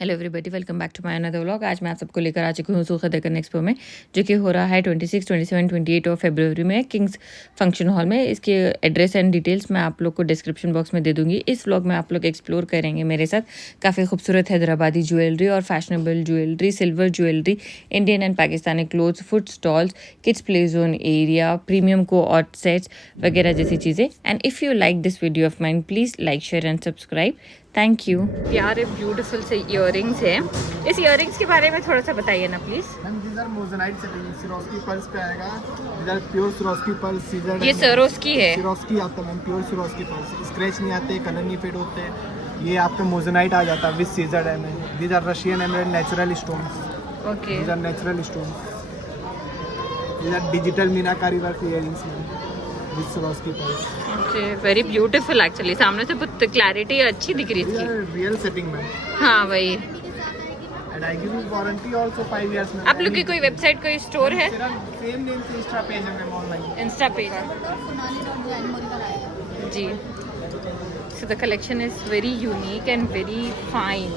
Hello everybody, welcome back to my another vlog. आज मैं आप सबको लेकर आ चुकी हूँ सुखद डेकन एक्सपो में, जो कि हो रहा है 26, 27, 28 ऑफ फरवरी में किंग्स फंक्शन हॉल में। इसके एड्रेस एंड डिटेल्स मैं आप लोग को डिस्क्रिप्शन बॉक्स में दे दूँगी। इस व्लॉग में आप लोग एक्सप्लोर करेंगे मेरे साथ काफ़ी खूबसूरत हैदराबादी ज्वेलरी और fashionable jewellery, silver jewellery, Indian and Pakistani clothes, food stalls, kids play zone area, premium को ऑट सेट्स वगैरह जैसी चीज़ें। And if you like this video of mine, please like, share and subscribe. Thank you. प्यारे ब्यूटीफुल से इयररिंग्स हैं। इस इयररिंग्स के बारे में थोड़ा सा बताइए ना please. Ma'am these are moissanite setting, Swarovski pearls पे आएगा। These are pure Swarovski pearls, सीजर्ड। ये सिरोस्की है, सिरोस्की आता है ma'am, pure Swarovski pearls, scratch नहीं आते, कलर नहीं फेड होते। ये आपका मोज़ेनाइट आ जाता है विद सीजर्ड है ma'am. These are Russian emerald natural stones. Okay, these are natural stones. These are digital meenakari work earrings ma'am with Swarovski pearls. Okay, very beautiful actually. सामने से बहुत क्लैरिटी अच्छी दिख रही दीज थी। आर रियल सेटिंग मैम, हाँ वही। And I give you warranty also 5 years ma'am. आप लोग की कोई वेबसाइट, कोई स्टोर है? सेम नेम से इंस्टा पेज है मैम, ऑनलाइन इंस्टा पेज जी। So the collection is very unique and very fine.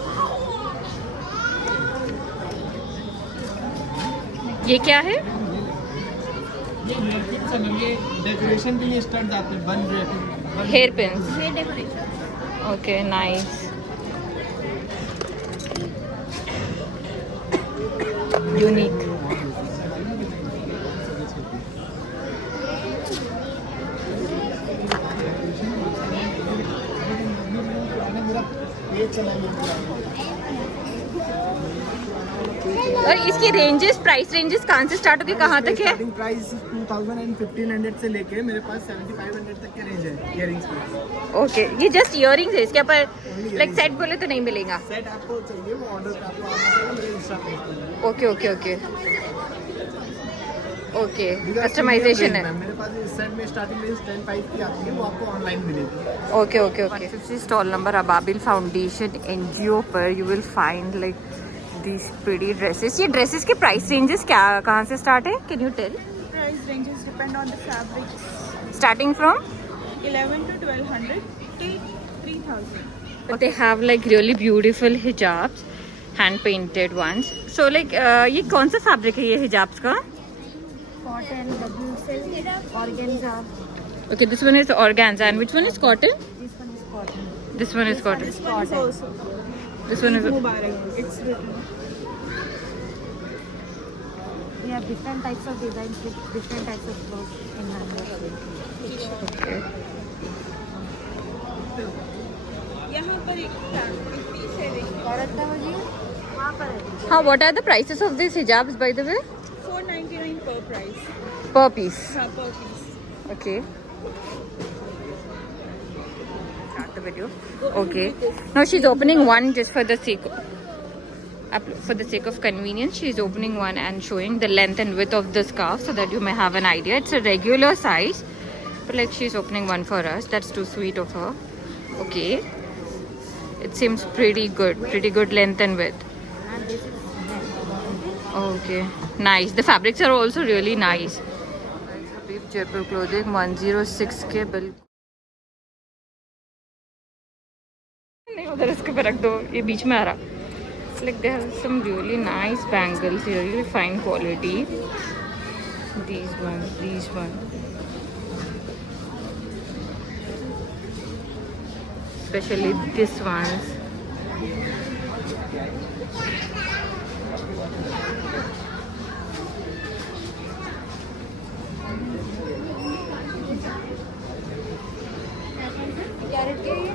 ये क्या है? ये डेकोरेशन के लिए स्टड आते हैं, बन रहे hair pins. Okay, nice, unique. और इसकी रेंजेस, प्राइस रेंजेस कहाँ से स्टार्ट होके कहाँ तक है? स्टार्टिंग प्राइस 2000 एंड 1500 से लेके मेरे पास 7500 तक के रेंज है इयरिंग्स पे। ओके, ये जस्ट इयररिंग्स है, इसके ऊपर लाइक सेट बोले तो नहीं मिलेगा। सेट आपको चाहिए वो ऑर्डर पे आपको आना पड़ेगा मेरे इंस्टा पेज पे। Okay okay okay okay, customisation है। मेरे पास इस सेट में स्टार्टिंग रेंज 105 की आती है, वो आपको ऑनलाइन मिलेगी। Okay okay okay. 150 stall number Ababil foundation NGO पर you will find like these pretty dresses. ये ड्रेसेस के प्राइस रेंजेस क्या कहाँ से स्टार्ट है? Can you tell? Price ranges depend on the fabrics. Starting from 11 to 1200 till 3000. but they have like really beautiful hijabs, hand painted ones. So like ये कौन सा फैब्रिक है ये हिजाब्स का? Cotton, double silk, organza. Okay, this one is organza and which one is cotton? This one is cotton. This one is cotton. This one is also. This one is Mubarak. It's written. We have different types of designs with different types of clothes in handwork. यहाँ पर एक piece है देखिए. औरत का बोलिए वहाँ पर है. हाँ, what are the prices of these hijabs by the way? 499 per price. Per piece. हाँ, per piece. Okay. Start the video. Okay. Now she's opening one just for the sake of convenience. She's opening one and showing the length and width of the scarf so that you may have an idea. It's a regular size, but like she's opening one for us. That's too sweet of her. Okay. It seems pretty good length and width. And this is net. Okay, nice. The fabrics are also really nice. Habib Jaipur clothing 106 के बिल नहीं, उधर इसके पर रख दो, ये बीच में आ रहा। Like they have some really nice bangles here, really fine quality. These ones. Especially this ones. Carat के ये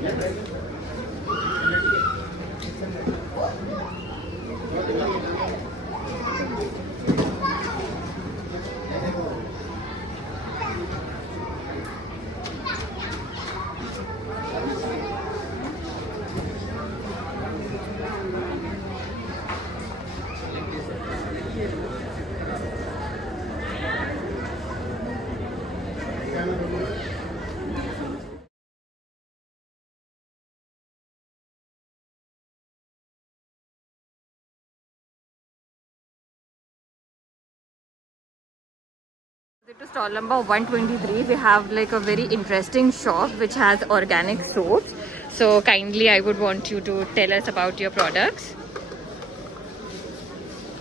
To stall number 123, we have like a very interesting shop which has organic soaps. So kindly I would want you to tell us about your products.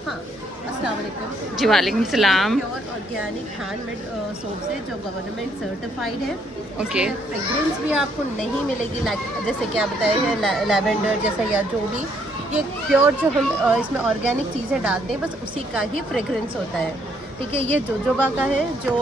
हाँ, अस्सलाम वालेकुम। जी वालेकुम सलाम। Pure organic handmade soaps है जो government certified है। Okay. Fragrance भी आपको नहीं मिलेगी, लाइक जैसे कि आप बताए हैं लैवेंडर जैसा या जो भी, ये प्योर जो हम इसमें ऑर्गेनिक चीज़ें डालते हैं बस उसी का ही फ्रेग्रेंस होता है। ठीक है, ये जोजोबा का है जो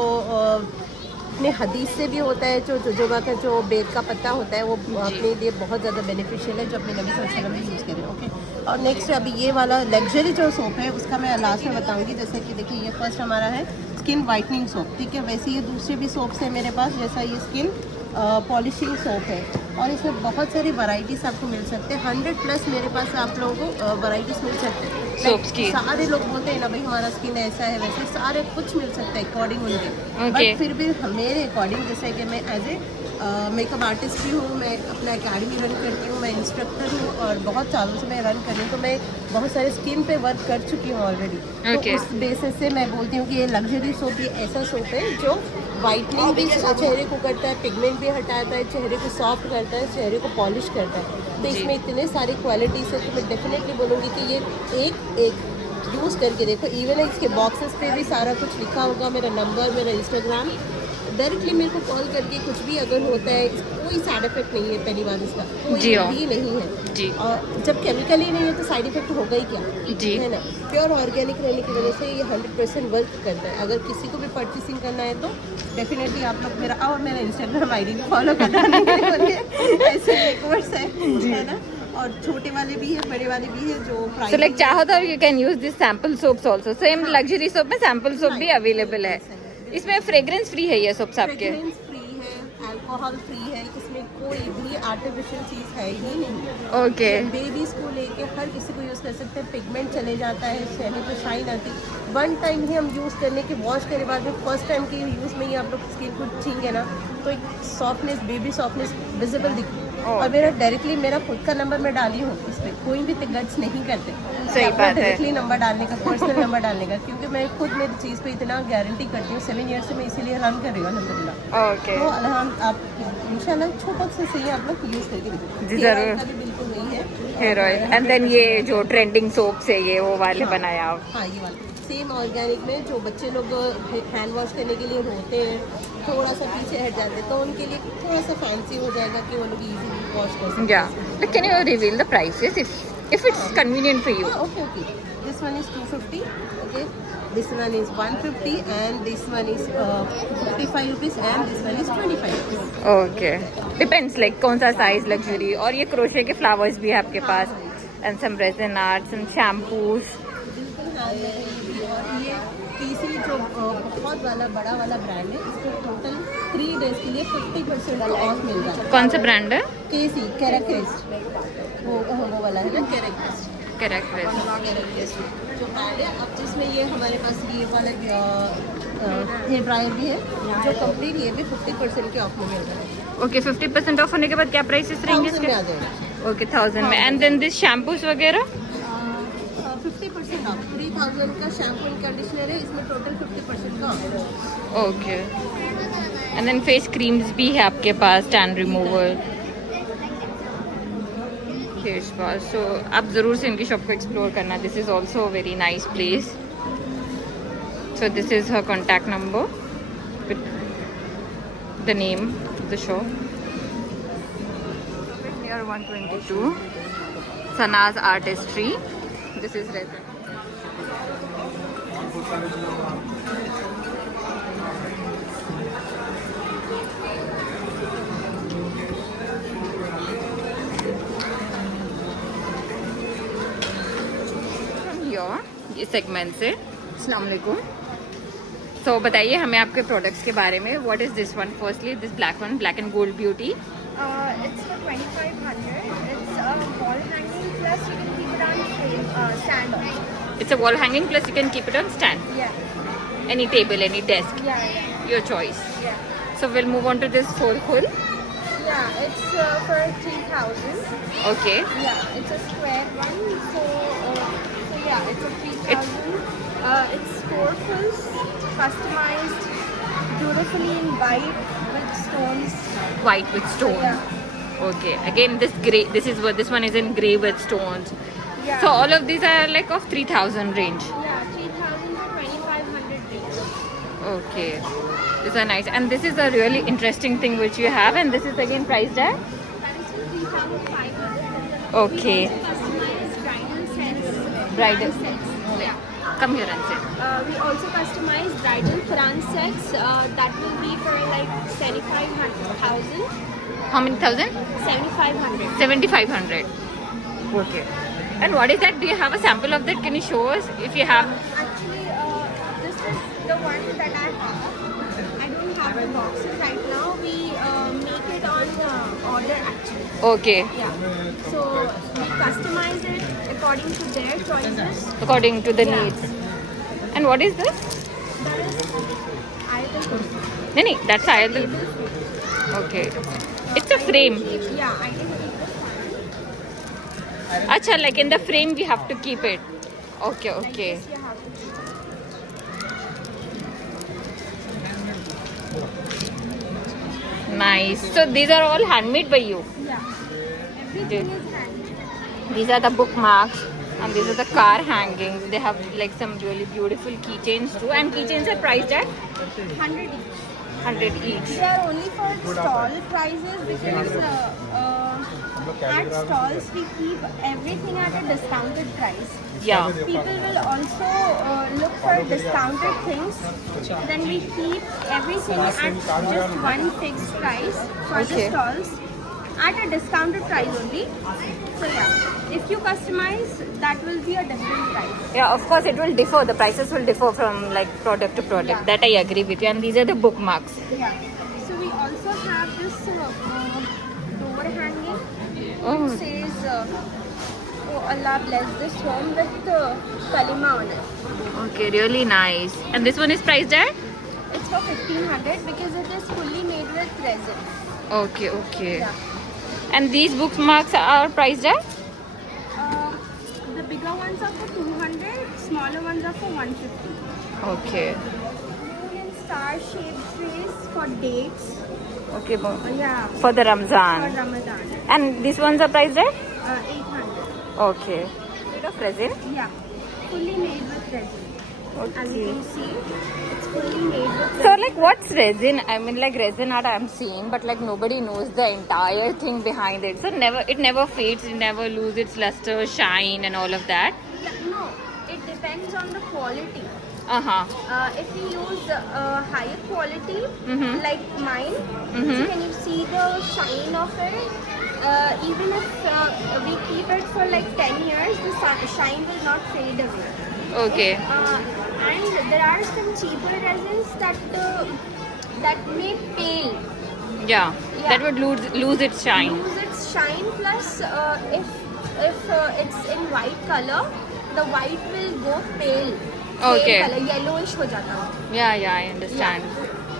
अपने हदीस से भी होता है। जो जोजोबा का जो बेर का पत्ता होता है वो अपने लिए बहुत ज़्यादा बेनिफिशियल है, जो अपने नबी सल्लल्लाहु अलैहि वसल्लम भी यूज़ करें। ओके, और नेक्स्ट अभी ये वाला लग्जरी जो सोप है उसका मैं लास्ट में बताऊंगी। जैसे कि देखिए, ये फर्स्ट हमारा है स्किन वाइटनिंग सोप। ठीक है, वैसे ये दूसरे भी सोप्स हैं मेरे पास, जैसा ये स्किन पॉलिशिंग सोप है और इसमें बहुत सारी वैरायटीज़ आपको मिल सकते हैं। 100+ मेरे पास आप लोगों को वैरायटीज़ मिल सकते हैं सोप्स की। सारे लोग बोलते हैं ना भाई हमारा स्किन ऐसा है वैसे, सारे कुछ मिल सकता है अकॉर्डिंग उनके। Okay. बट फिर भी मेरे अकॉर्डिंग, जैसे कि मैं एज ए मेकअप आर्टिस्ट भी हूँ, मैं अपना एकेडमी रन करती हूँ, मैं इंस्ट्रक्टर हूँ और बहुत सालों से मैं रन कर रही हूँ, तो मैं बहुत सारे स्किन पे वर्क कर चुकी हूँ ऑलरेडी। Okay. तो उस बेसिस से मैं बोलती हूँ कि ये लग्जरी सोप ये ऐसा सोप है जो वाइटनिंग भी चेहरे को करता है, पिगमेंट भी हटाता है, चेहरे को सॉफ्ट करता है, चेहरे को पॉलिश करता है। तो इसमें इतने सारी क्वालिटीज़ है कि मैं डेफिनेटली बोलूँगी कि ये एक यूज़ करके देखो। इवन इसके बॉक्सेस पे भी सारा कुछ लिखा होगा, मेरा नंबर, मेरा इंस्टाग्राम। डायरेक्टली मेरे को कॉल करके कुछ भी अगर होता है, कोई साइड इफेक्ट नहीं है, पहली बात इसका जी कोई हाँ। भी नहीं है। जी। और जब केमिकल ही नहीं है तो साइड इफेक्ट होगा ही क्या, जी। है ना। प्योर ऑर्गेनिक रहने की वजह से ये 100% वर्क करता है। अगर किसी को भी परचेसिंग करना है तो डेफिनेटली आप लोग मेरा इंस्टाग्राम आईडी भी फॉलो करना नहीं बोलिए, ऐसे एक वर्ड्स है ना। और छोटे वाले भी है, बड़े वाले भी है जो प्राइस। सो लाइक चाहो तो you can use this sample soaps also. Same luxury soap में सैंपल सोप भी अवेलेबल है। इसमें फ्रेग्रेंस फ्री है ये सोप्स आपके। फ्रेग्रेंस फ्री है, अल्कोहल फ्री है, इसमें कोई भी आर्टिफिशियल चीज़ है ही नहीं। ओके। बेबीज को लेके हर किसी को यूज़ कर सकते हैं। पिगमेंट चले जाता है, चेहरे पे शाइन आती है। 1 टाइम ही हम यूज़ करने के वॉश करे बाद में फर्स्ट टाइम के यूज़ में ही आप लोग स्किन को छींगे ना तो एक सॉफ्टनेस, बेबी सॉफ्टनेस विजिबल दिखती है। और मेरा डायरेक्टली मेरा खुद का नंबर मैं डाली हूँ इस पर, कोई भी गट्स नहीं करते। सही बात है। डायरेक्टली नंबर डालने का, पर्सनल नंबर डालने का, क्योंकि मैं खुद मेरी चीज़ पे इतना गारंटी करती हूँ। 7 ईयर से मैं इसीलिए रन कर रही हूँ अल्हम्दुलिल्लाह। ओके। तो आप इंशाल्लाह छोटा से सही आप लोग यूज़ करके देखिए। जी, हेयर जरूर। ऑयल का भी बिल्कुल वही है, हेयर ऑयल एंड देन ये जो ट्रेंडिंग सोप्स है ये वो वाले बनाया आप। हाँ ये वाला सेम ऑर्गेनिक में जो बच्चे लोग हैंड वॉश करने के लिए होते हैं, थोड़ा सा पीछे हट जाते हैं, तो उनके लिए थोड़ा सा फैंसी हो जाएगा कि वो लोग इजीली वॉश कर सकते Yeah. But can you reveal the prices if it's convenient for you? हैं। Okay, this one is 250, okay, this one is 150 and this one is 55 rupees and this one is 25 rupees. Okay. Depends like कौन सा size luxury. और ये क्रोशे के फ्लावर्स भी है आपके पास and some resin arts and shampoos. बिल्कुल हाँ, और ये तीसरी जो बहुत वाला बड़ा वाला ब्रांड है, इसको टोटल 3 डेज के लिए 50% ऑफ मिल रहा है। कौन सा ब्रांड है? केसी कैरेक्टरिस्ट, वो वाला है ना कैरेक्टरिस्ट। करेक्ट। जो ब्रांड है, अब जिसमें ये हमारे पास ये वाला हेयर ड्रायर भी है जो कंप्लीट ये भी 50% के ऑफ में मिल रहा है। ओके, 50% ऑफ होने के बाद क्या प्राइसेस रहेंगे 1000 में आ इसके? जाएगा। ओके, 1000 में। एंड देन दिस शैम्पूज वगैरह 50% ऑफ, 3000 का शैम्पू एंड कंडीशनर है, इसमें टोटल 50% का ऑफ है। Okay. And then face creams भी है आपके पास, tan remover, hair spa. So आप ज़रूर से इनकी शॉप को एक्सप्लोर करना। This is also very nice place. So this is her contact number with the name of the shop. Near 122 Sanaz artistry. This is red. ये सेगमेंट से अस्सलाम वालेकुम। तो बताइए हमें आपके प्रोडक्ट्स के बारे में। What is this one? Firstly this black one, black and gold beauty. It's for 2500. It's a wall hanging plus you can keep it on stand also. It's a wall hanging plus you can keep it on stand, Yeah. Any table, any desk, Yeah. Your choice. Yeah. So will move on to this soulful. Yeah. It's for 3000. Okay. Yeah. It's a square one. So yeah, it's a 3000. It's 4 pulls, customized, beautifully in white with stones. White with stone. Yeah. Okay. Again, this grey. This one is in grey with stones. Yeah. So all of these are like of 3,000 range. Yeah, 3,000 to 2,500 range. Okay, these are nice. And this is a really interesting thing which you have, and this is again priced at. That is for 3,500. Okay. We also customize bridal sets. Bridal. sets. Yeah. Come here and sit. We also customize bridal Quran sets. That will be for like 7,500. How many thousand? 7,500. 7,500. Okay. And what is that? Do you have a sample of that? Can you show us if you have? Actually, this is the one that I have. I don't have the boxes right now. We make it on order actually. Okay. Yeah. So we customize it according to their choices. According to the Yeah. needs. And what is this? That is Ayatul Kursi. No, that's Ayadul. Okay. It's a frame. Yeah, I can keep this one. Acha, like in the frame we have to keep it. Okay, okay. Yes, you have to keep it. Nice. So these are all handmade by you. Yeah. Everything is handmade. These are the bookmarks and these are the car hangings. They have like some really beautiful keychains too. And keychains are priced at 100 each. 100 each. They are only for stall prices because at stalls we keep everything at a discounted price. Yeah. People will also look for discounted things. Then we keep everything at just one fixed price for Okay. the stalls at a discounted price only. So yeah, if you customize, that will be a different price. Yeah, of course it will differ. The prices will differ from like product to product. Yeah. That I agree with you. And these are the bookmarks. Yeah. So we also have this door hanging. Oh, It says, "Oh Allah bless this home" with kalima on it. okay, really nice. And this one is priced at? It's for 1,500 because it is fully made with resin. Okay, okay. Yeah. And these bookmarks are priced at? The bigger ones are for 200, smaller ones are for 150. Okay. Moon and star-shaped trays for dates. Okay, Yeah. for the For Ramzan. Ramadan. And these ones are priced at? 800. Okay. Bit of resin? Yeah. Fully made with resin. As you Okay. can see, it's fully made with So resin. like what's resin? I mean like resin art I'm seeing, but like nobody knows the entire thing behind it. So it never fades, it never loses its luster, shine and all of that. Yeah, no, it depends on the quality. Uh-huh. If we use higher quality, Mhm. like mine, Mhm. so can you see the shine of it? Even if we keep it for like 10 years, the shine will not fade away. Okay. And there are some cheaper resins that may pale, Yeah. Yeah. That would lose its shine. lose its shine. Plus, if it's in white color, the white will go pale. Okay. Pale color, yellowish हो जाता है. Yeah, I understand.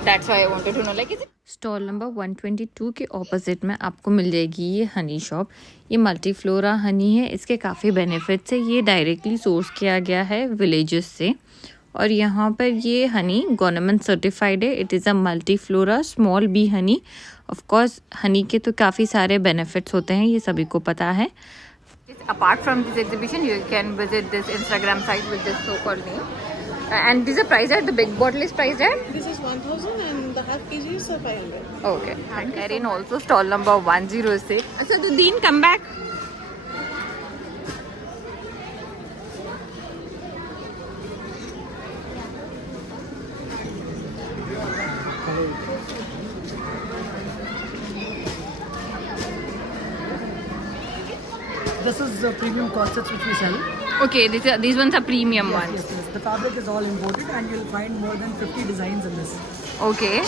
That's why I wanted to know. Like, is it? Stall number 122 के ऑपोजिट में आपको मिल जाएगी ये हनी शॉप। ये multiflora honey है। इसके काफ़ी बेनिफिट्स है। ये डायरेक्टली सोर्स किया गया है विलेजेस से और यहाँ पर ये हनी गवर्नमेंट सर्टिफाइड है। It is a multiflora small B Honey. Of course Honey के तो काफ़ी सारे बेनिफिट्स होते हैं, ये सभी को पता है। Apart from this exhibition, you can visit this Instagram site with this so-called name. And this is a price at the big bottle is priced at? This is 1,000 and the half kg is 500. Okay. And Erin also stall number 106. So the Dean come back. This is the premium corsets which we sell. Okay, these ones are premium ones. Yes. The fabric is all imported and you'll find more than 50 designs in this. Okay.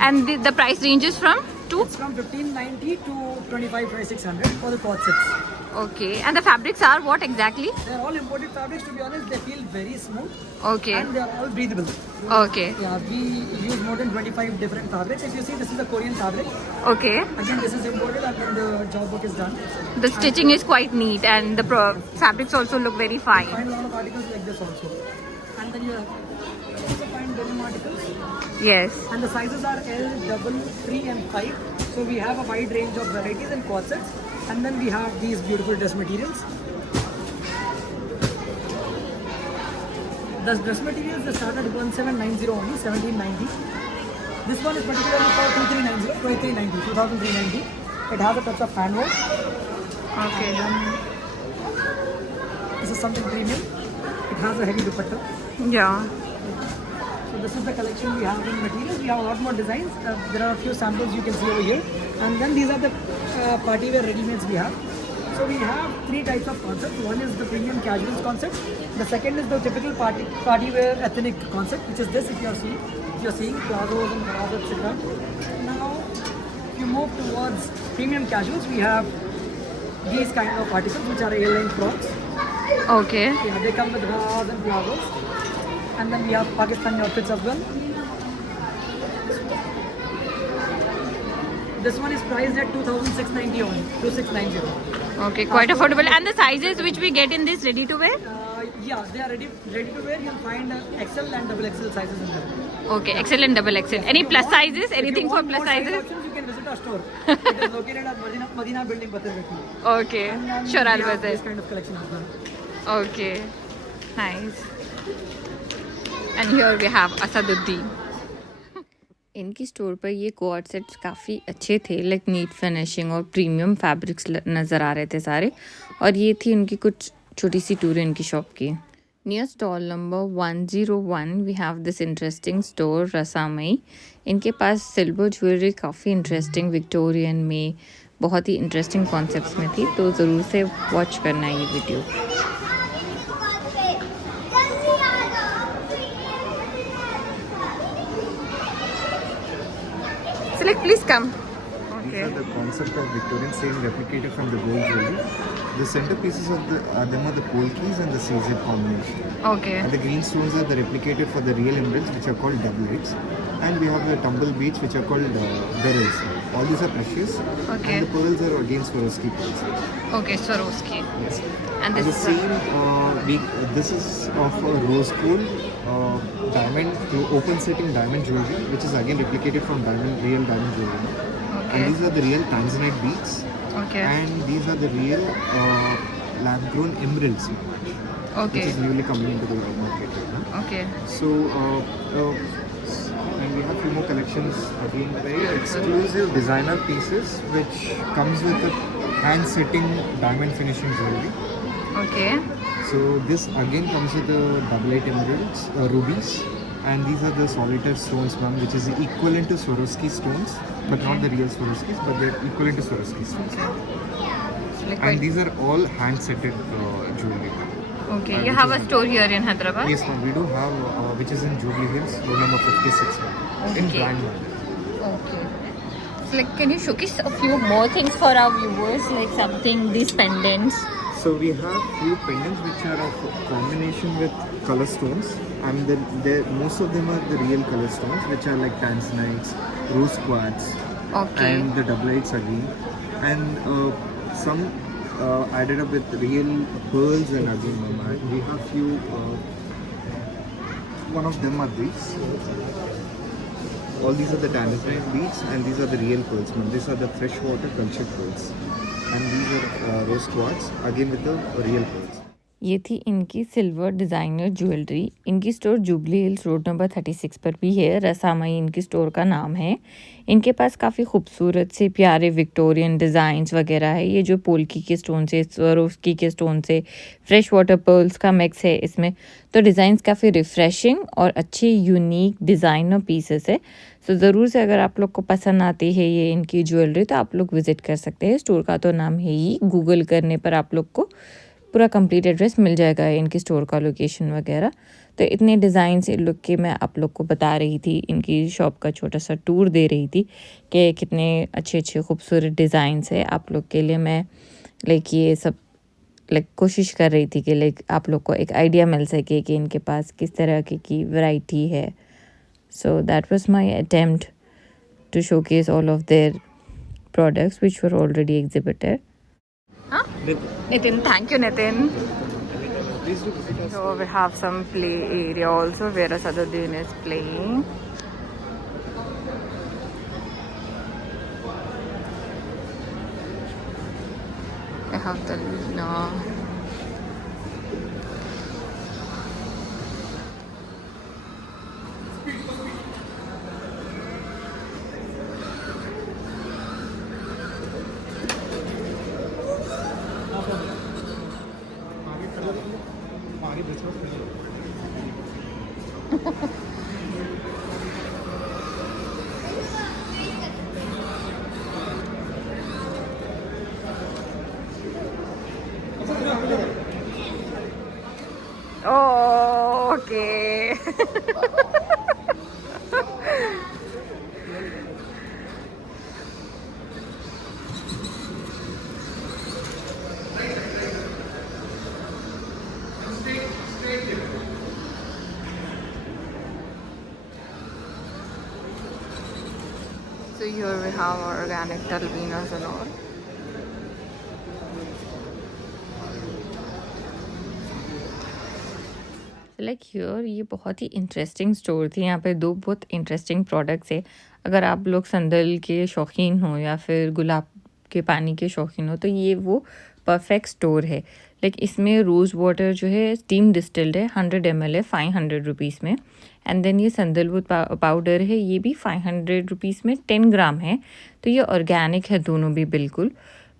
And the price ranges from 2? It's from 1590 to 25,600 for the corsets. Okay. And the fabrics are what exactly? They're all imported fabrics. To be honest, they feel very smooth Okay. and they're all breathable. Okay. Yeah, we use more than 25 different fabrics. If you see, this is a Korean fabric. Okay. Again, this is imported and then the job work is done. The stitching is quite neat and the fabrics also look very fine. Find a lot of articles like this also. And then you also find denim articles. Yes. And the sizes are L, double, 3 and 5. So we have a wide range of varieties and corsets. And then we have these beautiful dress materials. The dress materials they start at 1790 only, 1790. This one is particularly for 2390, 2390. It has a touch of handwork. Okay. This is something premium. It has a heavy dupatta. Yeah. So this is the collection we have in materials. We have a lot more designs. There are a few samples you can see over here. And then these are the party wear ready-mades we have. So we have three types of concepts. One is the premium casuals concept. The second is the typical party wear ethnic concept, which is this if you are seeing plazos and palazzo, etc. Now, if you move towards premium casuals, we have these kind of articles which are A-line frocks. Okay. Yeah, they come with bras and plazos. And then we have Pakistani outfits as well. This one is priced at 2,690 only, 2,690. Okay, quite affordable. And the sizes which we get in this ready to wear? Yeah, they are ready to wear. You'll find XL and double XL sizes in there. Okay, XL and double XL. Any plus sizes? Anything for plus sizes? Options, you can visit our store. It is located at Madina Building, Patalgatti. Okay, And then sure, we I'll have visit. this kind of collection as well. Okay, nice. And here we have Asaduddin. इनकी स्टोर पर ये code sets काफ़ी अच्छे थे, like NEET finishing और premium fabrics नज़र आ रहे थे सारे. और ये थी उनकी कुछ छोटी सी टूर इनकी शॉप की. Near stall number 101 we have this interesting store Rasamai. इनके पास सिल्वर ज्वेलरी काफ़ी इंटरेस्टिंग विक्टोरियन में बहुत ही इंटरेस्टिंग कॉन्सेप्ट्स में थी, तो ज़रूर से वॉच करना है ये video. Select, please come. These are the concept of Victorian same replicated from the gold jewelry. The centerpieces of them are the pole keys and the CZ combination. Okay. And the green stones are the replicated for the real emeralds, which are called double eights. And we have the tumble beads, which are called beryls. All these are precious. Okay. And the pearls are again Swarovski pearls. Okay, Swarovski. Yes. And And this the same, this is of rose gold diamond open setting diamond jewelry, which is again replicated from real diamond jewelry. Okay. And these are the real tanzanite beads. Okay. And these are the real lab grown emeralds, which Okay. is newly coming into the market right now. Okay. So, and we have few more collections again, very exclusive designer pieces, which comes with a hand setting diamond finishing jewelry. Okay. So this again comes with the double eight emeralds, rubies, and these are the solitaire stones, ma'am, which is equivalent to Swarovski stones, but not the real Swarovskis, but they're equivalent to Swarovski stones. And these are all hand-setted jewelry. Okay, you which have a is- store here in Hyderabad? Yes, ma'am, we do have, which is in Jubilee Hills, room number 56, ma'am, in Okay. brand manner. Okay. So like, can you showcase a few more things for our viewers, like something, these pendants? So we have few pendants which are of combination with color stones, and then most of them are the real color stones, which are like tanzanites, rose quartz, Okay. and the double eights again, and some added up with real pearls and again, we have few. One of them are these. All these are the tanzanite beads, and these are the real pearls. These are the freshwater cultured pearls. And these are rose quartz again with the real pearls. ये थी इनकी silver designer jewellery. इनकी store jubilee hills road number 36 पर भी है. रसामई इनकी स्टोर का नाम है. इनके पास काफ़ी खूबसूरत से प्यारे विक्टोरियन डिज़ाइंस वगैरह है. ये जो पोल्की के स्टोन से, स्वरोस्की के स्टोन से, फ्रेश वाटर पर्ल्स का मिक्स है इसमें. तो डिज़ाइंस काफ़ी रिफ़्रेशिंग और अच्छे यूनिक डिज़ाइनर पीसेस है. सो ज़रूर से अगर आप लोग को पसंद आती है ये इनकी ज्वेलरी, तो आप लोग विज़िट कर सकते हैं. स्टोर का तो नाम है ही, गूगल करने पर आप लोग को पूरा कंप्लीट एड्रेस मिल जाएगा इनकी स्टोर का, लोकेशन वगैरह. तो इतने डिज़ाइंस इन लोग के मैं आप लोग को बता रही थी, इनकी शॉप का छोटा सा टूर दे रही थी कि कितने अच्छे अच्छे खूबसूरत डिज़ाइंस है आप लोग के लिए. मैं लाइक ये सब कोशिश कर रही थी कि लाइक आप लोग को एक आइडिया मिल सके कि इनके पास किस तरह की वैरायटी है. So that was my attempt to showcase all of their products which were already exhibited. Nitin, thank you, Nitin. Please do visit us. So we have some play area also where Asaduddin is playing. I have the आगे बेचो okay So here we have organic talbinas and all. Like here ये बहुत ही interesting store थी। यहाँ पे दो बहुत interesting products है। अगर आप लोग संदल के शौकीन हो या फिर गुलाब के पानी के शौकीन हो तो ये वो परफेक्ट स्टोर है। लाइक इसमें रोज़ वाटर जो है स्टीम डिस्टिल्ड है, 100 ml है 500 रुपीज़ में। एंड देन ये संदलवुड पाउडर है, ये भी 500 रुपीज़ में 10 ग्राम है। तो ये ऑर्गेनिक है दोनों भी बिल्कुल।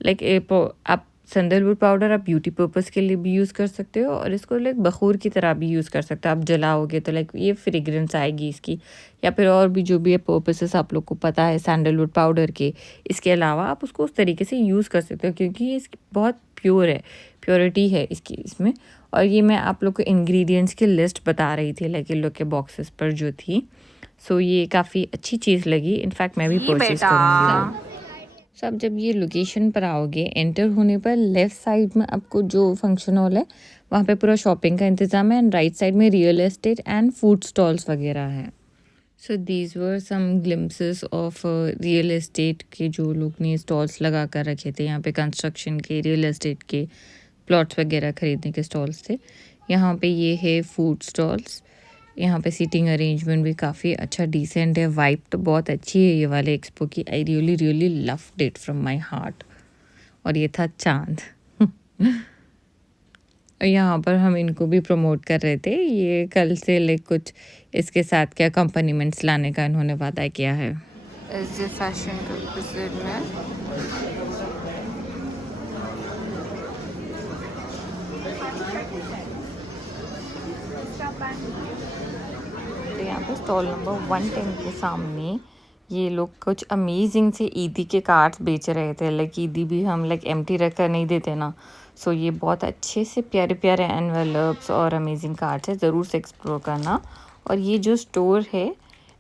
लाइक आप संदलवुड पाउडर आप ब्यूटी पर्पस के लिए भी यूज़ कर सकते हो और इसको लाइक बखूर की तरह भी यूज़ कर सकते हो। आप जलाओगे तो लाइक ये फ्रेग्रेंस आएगी इसकी, या फिर और भी जो भी पर्पसेस आप लोग को पता है सैंडलवुड पाउडर के। इसके अलावा आप उसको उस तरीके से यूज़ कर सकते हो क्योंकि ये बहुत प्योर है, प्योरिटी है इसकी इसमें। और ये मैं आप लोग को इंग्रेडिएंट्स की लिस्ट बता रही थी लाइक इन लोग के बॉक्सेस पर जो थी। सो ये काफ़ी अच्छी चीज़ लगी, इनफैक्ट मैं भी परचेज करूँगी। सो अब जब ये लोकेशन पर आओगे, एंटर होने पर लेफ़्ट साइड में आपको जो फंक्शन हॉल है वहाँ पे पूरा शॉपिंग का इंतज़ाम है एंड राइट साइड में real estate and food stalls वगैरह हैं। So these were some glimpses of real estate के जो लोग ने स्टॉल्स लगा कर रखे थे। यहाँ पे कंस्ट्रक्शन के, रियल एस्टेट के प्लॉट्स वगैरह ख़रीदने के स्टॉल्स थे। यहाँ पे ये है फूड स्टॉल्स। यहाँ पे सीटिंग अरेंजमेंट भी काफ़ी अच्छा डिसेंट है। वाइब तो बहुत अच्छी है ये वाले एक्सपो की। I really loved it from my heart. और ये था चांद। और यहाँ पर हम इनको भी प्रमोट कर रहे थे। ये कल से लाइक कुछ इसके साथ क्या कंपोनेंट्स लाने का इन्होंने वादा किया है। इस फैशन में तो यहाँ पे स्टॉल नंबर 110 के सामने ये लोग कुछ अमेजिंग से ईदी के कार्ड्स बेच रहे थे। लाइक ईदी भी हम लाइक एम्प्टी रख कर नहीं देते ना। सो ये बहुत अच्छे से प्यारे प्यारे एनवेलप्स और अमेजिंग कार्ड्स है, ज़रूर से एक्सप्लोर करना। और ये जो स्टोर है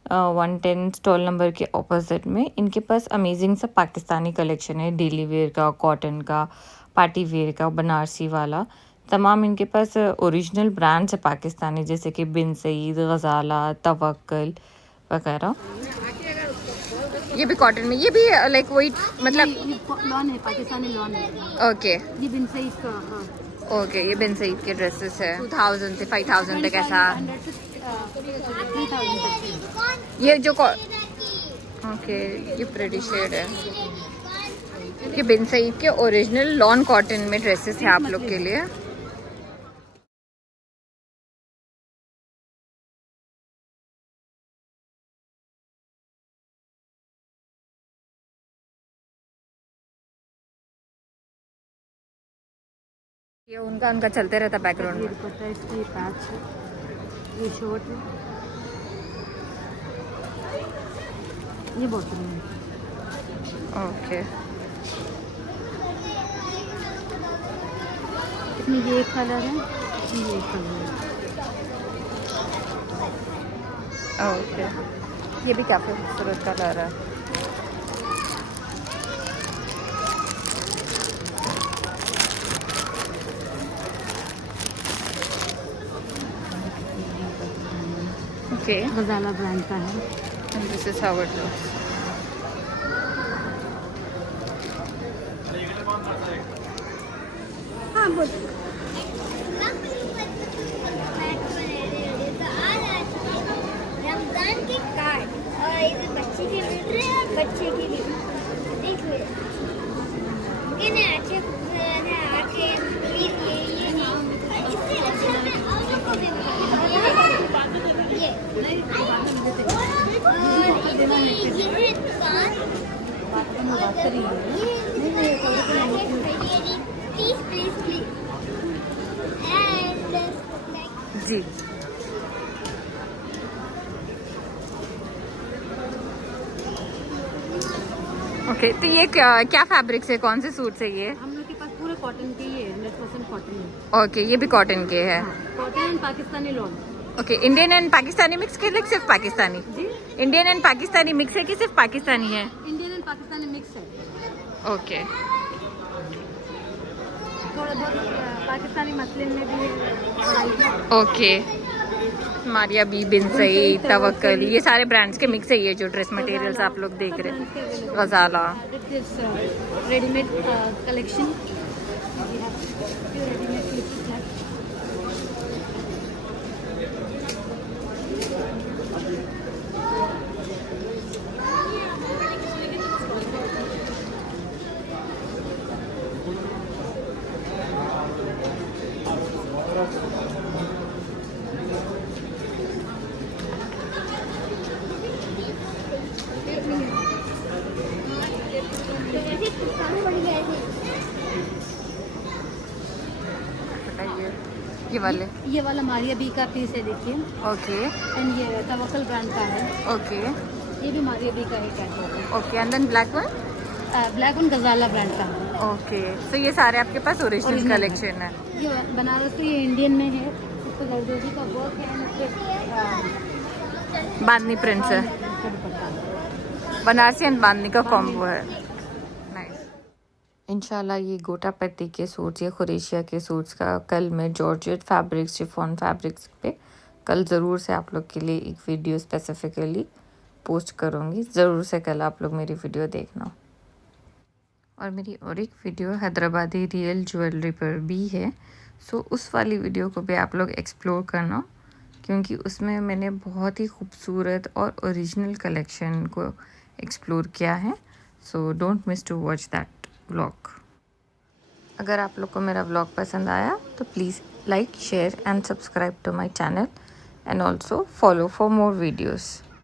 110 स्टॉल नंबर के ऑपोजिट में, इनके पास अमेजिंग सा पाकिस्तानी कलेक्शन है, डेली वेयर का, कॉटन का, पार्टी वेयर का, बनारसी वाला। तमाम इनके पास ओरिजिनल ब्रांड्स है पाकिस्तानी, जैसे कि बिन सईद, गज़ाला, तवक्कल वगैरह। ये भी कॉटन में, ये भी लाइक वही मतलब लॉन है, पाकिस्तानी लॉन है। ओके ये बिन सईद का, हाँ। ओके, ये बिन सईद के ड्रेसेस है 2000 से 5000 तक ऐसा। 3000 तक। ये जो ओके, ये प्रेटी शेड है। ये बिन सईद के ओरिजिनल लॉन कॉटन में ड्रेसेस है आप लोग के लिए। ये उनका चलते रहता बैकग्राउंड में। दुपट्टा इसकी पैच है, ये शॉर्ट है, ये बॉटम है। ओके, इसमें ये एक कलर है, ये एक कलर है। ओके, ये भी काफ़ी खूबसूरत कलर है। Okay. गज़ाला ब्रांड का है। And this is how it looks. हाँ बोल। रमजान के कार्ड और इधर बच्चे के मिल रहे हैं और बच्चे के भी देख लो। कितने अच्छे खूबसूरत है आके प्लीज ये नहीं इससे अच्छा मैं आप लोग को भी ये ये दुकान प्लीज प्लीज प्लीज एंड जी। ओके, तो ये क्या फैब्रिक्स है, कौन से सूट्स है ये? हम लोग के पास पूरे कॉटन के ही है, 100% कॉटन है। ओके, ये भी कॉटन के है। Cotton and Pakistani lawn. Okay, Indian and Pakistani मिक्स के लिए सिर्फ पाकिस्तानी? जी, इंडियन एंड पाकिस्तानी मिक्स है कि सिर्फ पाकिस्तानी है? इंडियन एंड पाकिस्तानी मिक्स है। ओके, थोड़ा बहुत पाकिस्तानी मसलिन में भी वैरायटी। ओके। मारिया बी, बिन सईद, तवक्कल, ये सारे ब्रांड्स के मिक्स है ये जो ड्रेस मटेरियल्स आप लोग देख रहे हैं। गजाला, रेडीमेड कलेक्शन। रेडीमेड ये वाला मारिया बी का पीस है, देखिए। ओके, एंड ये तवक्कल ब्रांड का है। ओके, ये भी मारिया बी का ही कैटलॉग है। Okay. And then black one? Black one Ghazala brand का है। ओके, तो ये सारे आपके पास ओरिजिनल Original कलेक्शन है। ये बनारस तो ये इंडियन में है, इस पर जरदोजी का वर्क है, बांधनी प्रिंट्स है, बनारसी एंड बांधनी का कॉम्बो है। नाइस। इंशाल्लाह ये गोटा पत्ती के सूट्स या खुरेशिया के सूट्स का कल मैं जॉर्जेट फैब्रिक्स, शिफॉन फैब्रिक्स पे कल ज़रूर से आप लोग के लिए एक वीडियो स्पेसिफिकली पोस्ट करूँगी। ज़रूर से कल आप लोग मेरी वीडियो देखना। और मेरी और एक वीडियो हैदराबादी रियल ज्वेलरी पर भी है, सो उस वाली वीडियो को भी आप लोग एक्सप्लोर करना, क्योंकि उसमें मैंने बहुत ही खूबसूरत और ओरिजिनल कलेक्शन को एक्सप्लोर किया है। So don't miss to watch that vlog. अगर आप लोग को मेरा व्लॉग पसंद आया तो please like, share and subscribe to my channel and also follow for more videos.